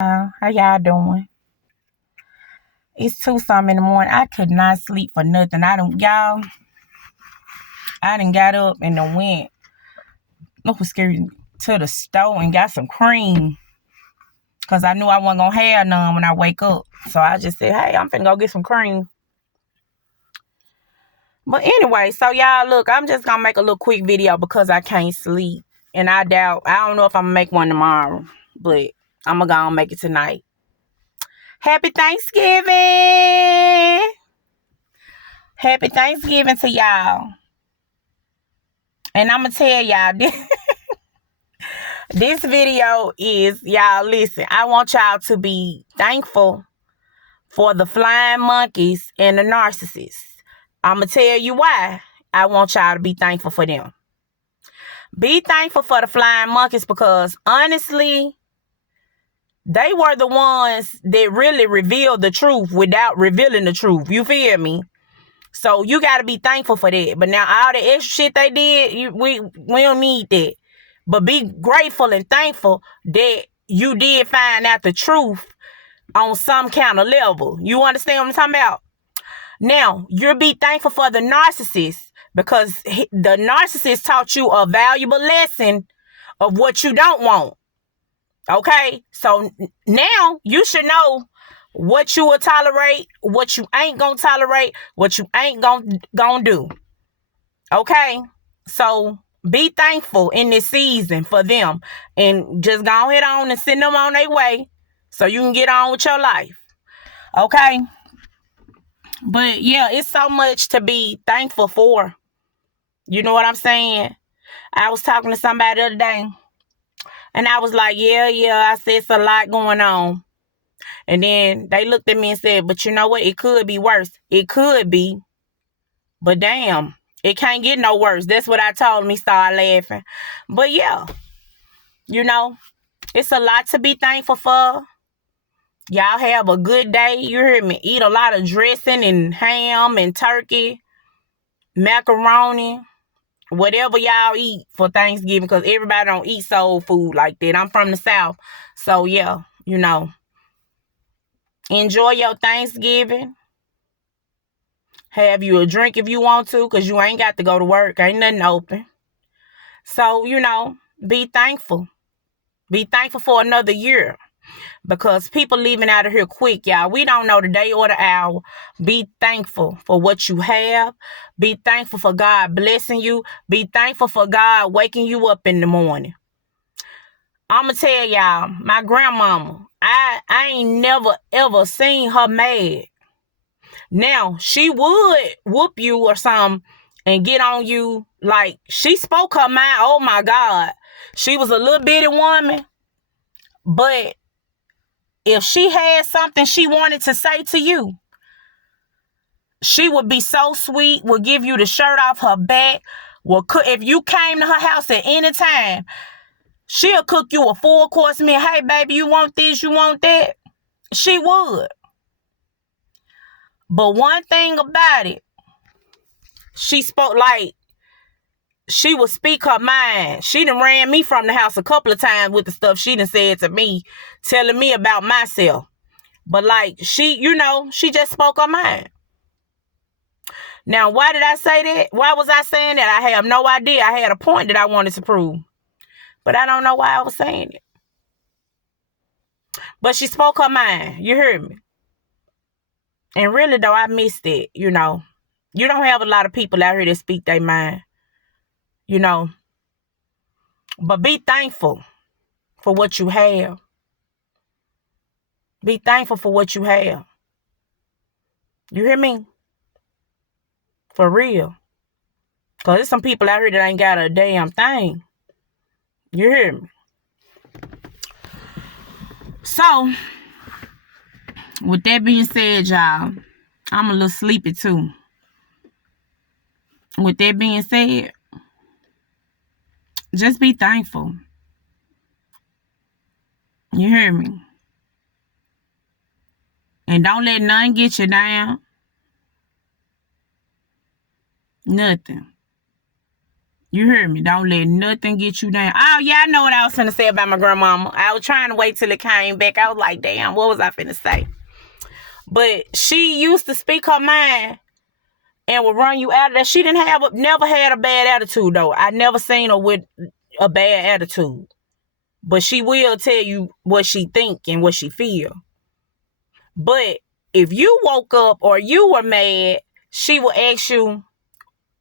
How y'all doing? It's 2 something in the morning. I could not sleep for nothing. I done got up and then went, look was scary, to the store and got some cream. Cause I knew I wasn't gonna have none when I wake up. So I just said, hey, I'm finna go get some cream. But anyway, so y'all look, I'm just gonna make a little quick video because I can't sleep. And I don't know if I'm gonna make one tomorrow, but I'm gonna go and make it tonight. Happy Thanksgiving! Happy Thanksgiving to y'all. And I'm going to tell y'all, this video is, y'all listen, I want y'all to be thankful for the flying monkeys and the narcissists. I'm going to tell you why I want y'all to be thankful for them. Be thankful for the flying monkeys because honestly, they were the ones that really revealed the truth without revealing the truth. You feel me? So you got to be thankful for that. But now all the extra shit they did, we don't need that. But be grateful and thankful that you did find out the truth on some kind of level. You understand what I'm talking about? Now, you'll be thankful for the narcissist because the narcissist taught you a valuable lesson of what you don't want. Okay? So now you should know what you will tolerate, what you ain't gonna tolerate, what you ain't gonna do. Okay? So be thankful in this season for them and just go ahead on and send them on their way so you can get on with your life. Okay? But yeah, it's so much to be thankful for. You know what I'm saying? I was talking to somebody the other day and I was like, yeah, I said it's a lot going on. And then they looked at me and said, but you know what? It could be worse. It could be. But damn, it can't get no worse. That's what I told him. He started laughing. But yeah, you know, it's a lot to be thankful for. Y'all have a good day. You hear me? Eat a lot of dressing and ham and turkey, macaroni, whatever y'all eat for Thanksgiving, because everybody don't eat soul food like that. I'm from the South. So yeah, you know. Enjoy your Thanksgiving. Have you a drink if you want to, because you ain't got to go to work. Ain't nothing open. So, you know, be thankful. Be thankful for another year. Because people leaving out of here quick, y'all. We don't know the day or the hour. Be thankful for what you have. Be thankful for God blessing you. Be thankful for God waking you up in the morning. I'm going to tell y'all, my grandmama, I ain't never ever seen her mad. Now, she would whoop you or something and get on you. Like, she spoke her mind. Oh, my God. She was a little bitty woman. But if she had something she wanted to say to you, she would be so sweet, would give you the shirt off her back. If you came to her house at any time, she'll cook you a full-course meal. Hey, baby, you want this? You want that? She would. But one thing about it, she spoke like she would speak her mind. She done ran me from the house a couple of times with the stuff she done said to me, telling me about myself. But like she just spoke her mind. Now, why did I say that? Why was I saying that? I have no idea. I had a point that I wanted to prove. But I don't know why I was saying it. But she spoke her mind. You heard me? And really, though, I missed it, you know. You don't have a lot of people out here that speak their mind, you know. But be thankful for what you have. Be thankful for what you have. You hear me? For real. Because there's some people out here that ain't got a damn thing. You hear me? So, with that being said, y'all, I'm a little sleepy too. With that being said, just be thankful. You hear me? And don't let none get you down. Nothing. You hear me? Don't let nothing get you down. Oh, yeah, I know what I was finna say about my grandmama. I was trying to wait till it came back. I was like, damn, what was I finna say? But she used to speak her mind and would run you out of that. She never had a bad attitude, though. I never seen her with a bad attitude. But she will tell you what she think and what she feel. But if you woke up or you were mad, she will ask you,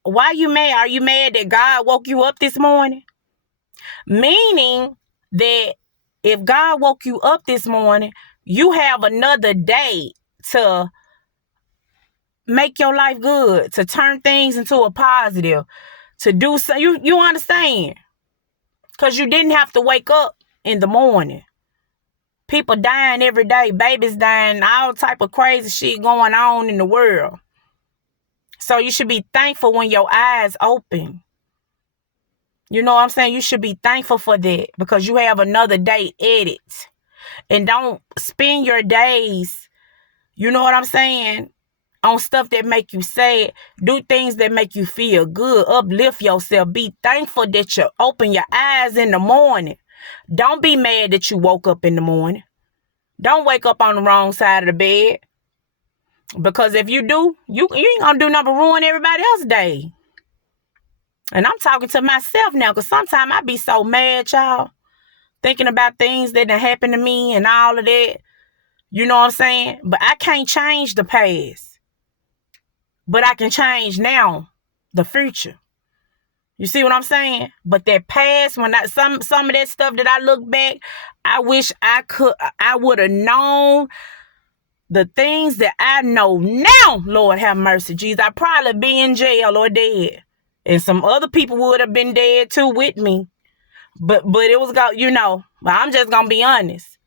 why you mad? Are you mad that God woke you up this morning? Meaning that if God woke you up this morning, you have another day to make your life good, to turn things into a positive, to do so. You understand? Because you didn't have to wake up in the morning. People dying every day, babies dying, all type of crazy shit going on in the world. So you should be thankful when your eyes open. You know what I'm saying? You should be thankful for that because you have another day at it. And don't spend your days, you know what I'm saying, on stuff that make you sad. Do things that make you feel good. Uplift yourself. Be thankful that you open your eyes in the morning. Don't be mad that you woke up in the morning. Don't wake up on the wrong side of the bed. Because if you do, you ain't gonna do nothing but ruin everybody else's day. And I'm talking to myself now, because sometimes I be so mad, y'all, thinking about things that done happened to me and all of that. You know what I'm saying? But I can't change the past. But I can change now, the future. You see what I'm saying? But that past, when some of that stuff that I look back, I wish I would have known the things that I know now. Lord have mercy, Jesus. I'd probably be in jail or dead. And some other people would have been dead too with me. But it was, but I'm just going to be honest.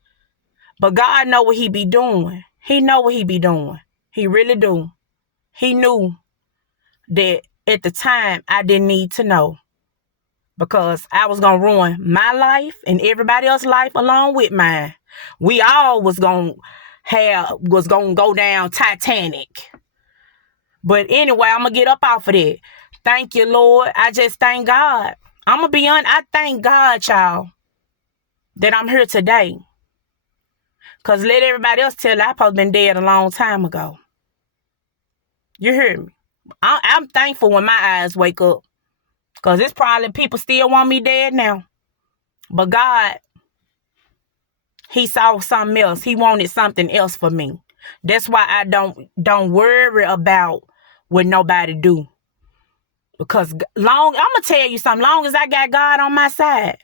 But God know what he be doing. He know what he be doing. He really do. He knew that at the time I didn't need to know. Because I was going to ruin my life and everybody else's life along with mine. We all was going to go down Titanic. But anyway, I'm going to get up off of that. Thank you, Lord. I just thank God. I'm going to be honest. I thank God, y'all, that I'm here today. Because let everybody else tell you, I probably been dead a long time ago. You hear me? I'm thankful when my eyes wake up. Because it's probably people still want me dead now. But God, he saw something else. He wanted something else for me. That's why I don't worry about what nobody do. Because I'm going to tell you something. Long as I got God on my side,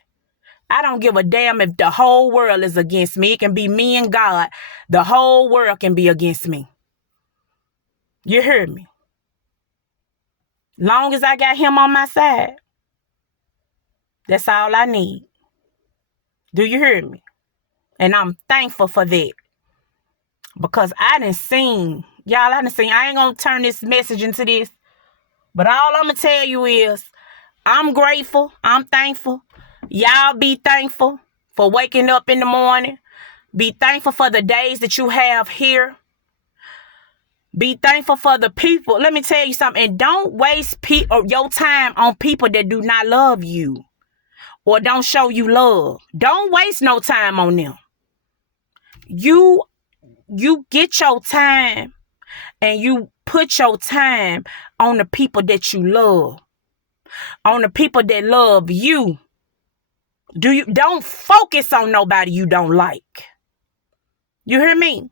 I don't give a damn if the whole world is against me. It can be me and God. The whole world can be against me. You heard me? Long as I got him on my side, that's all I need. Do you hear me? And I'm thankful for that. Because I done seen, I ain't going to turn this message into this. But all I'm going to tell you is, I'm grateful. I'm thankful. Y'all be thankful for waking up in the morning. Be thankful for the days that you have here. Be thankful for the people. Let me tell you something. And don't waste your time on people that do not love you or don't show you love. Don't waste no time on them. You get your time and you put your time on the people that you love. On the people that love you. Don't focus on nobody you don't like. You hear me?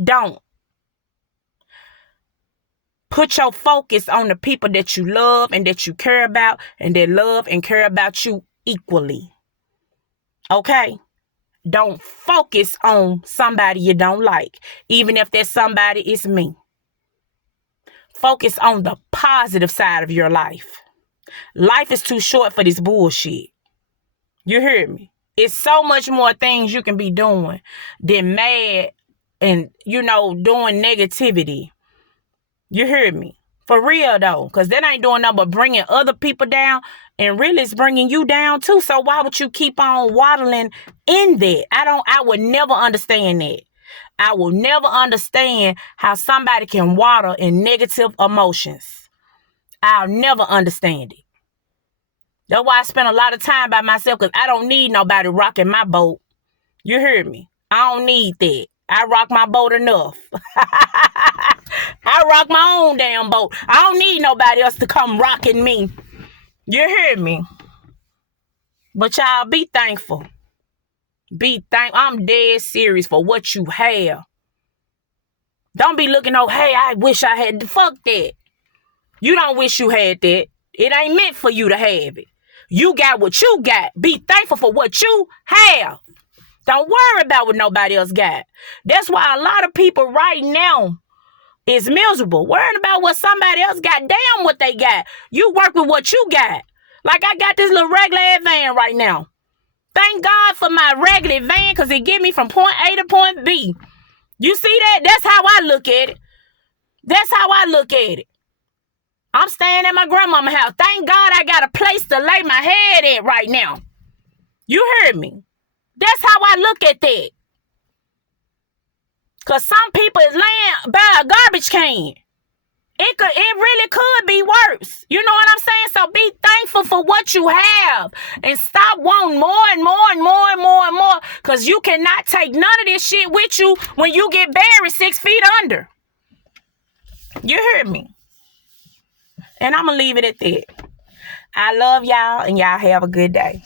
Don't. Put your focus on the people that you love and that you care about and that love and care about you equally. Okay? Don't focus on somebody you don't like, even if that somebody is me. Focus on the positive side of your life. Life is too short for this bullshit. You hear me? It's so much more things you can be doing than mad and, doing negativity. You hear me? For real, though. Because that ain't doing nothing but bringing other people down. And really, it's bringing you down, too. So why would you keep on waddling in that? I would never understand that. I will never understand how somebody can waddle in negative emotions. I'll never understand it. That's why I spend a lot of time by myself, because I don't need nobody rocking my boat. You hear me? I don't need that. I rock my boat enough. I rock my own damn boat. I don't need nobody else to come rocking me. You hear me? But y'all, be thankful. I'm dead serious for what you have. Don't be looking, oh, hey, I wish I had. Fuck that. You don't wish you had that. It ain't meant for you to have it. You got what you got. Be thankful for what you have. Don't worry about what nobody else got. That's why a lot of people right now is miserable, worrying about what somebody else got. Damn what they got. You work with what you got. Like I got this little regular van right now. Thank God for my regular van, because it get me from point A to point B. You see that? That's how I look at it. That's how I look at it. I'm staying at my grandmama's house. Thank God I got a place to lay my head at right now. You heard me? That's how I look at that. Because some people is laying by a garbage can. It really could be worse. You know what I'm saying? So be thankful for what you have. And stop wanting more and more and more and more and more. Because you cannot take none of this shit with you when you get buried 6 feet under. You heard me? And I'm going to leave it at that. I love y'all, and y'all have a good day.